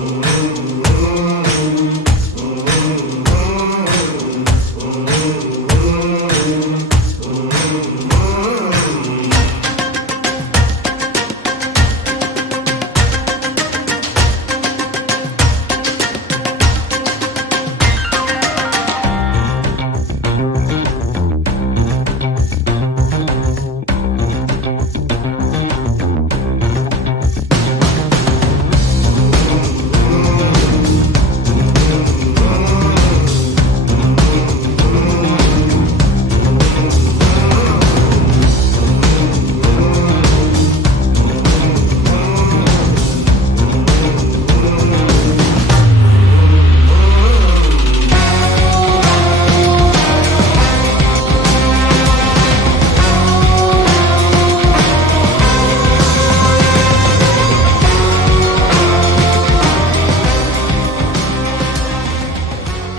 Mm-hmm.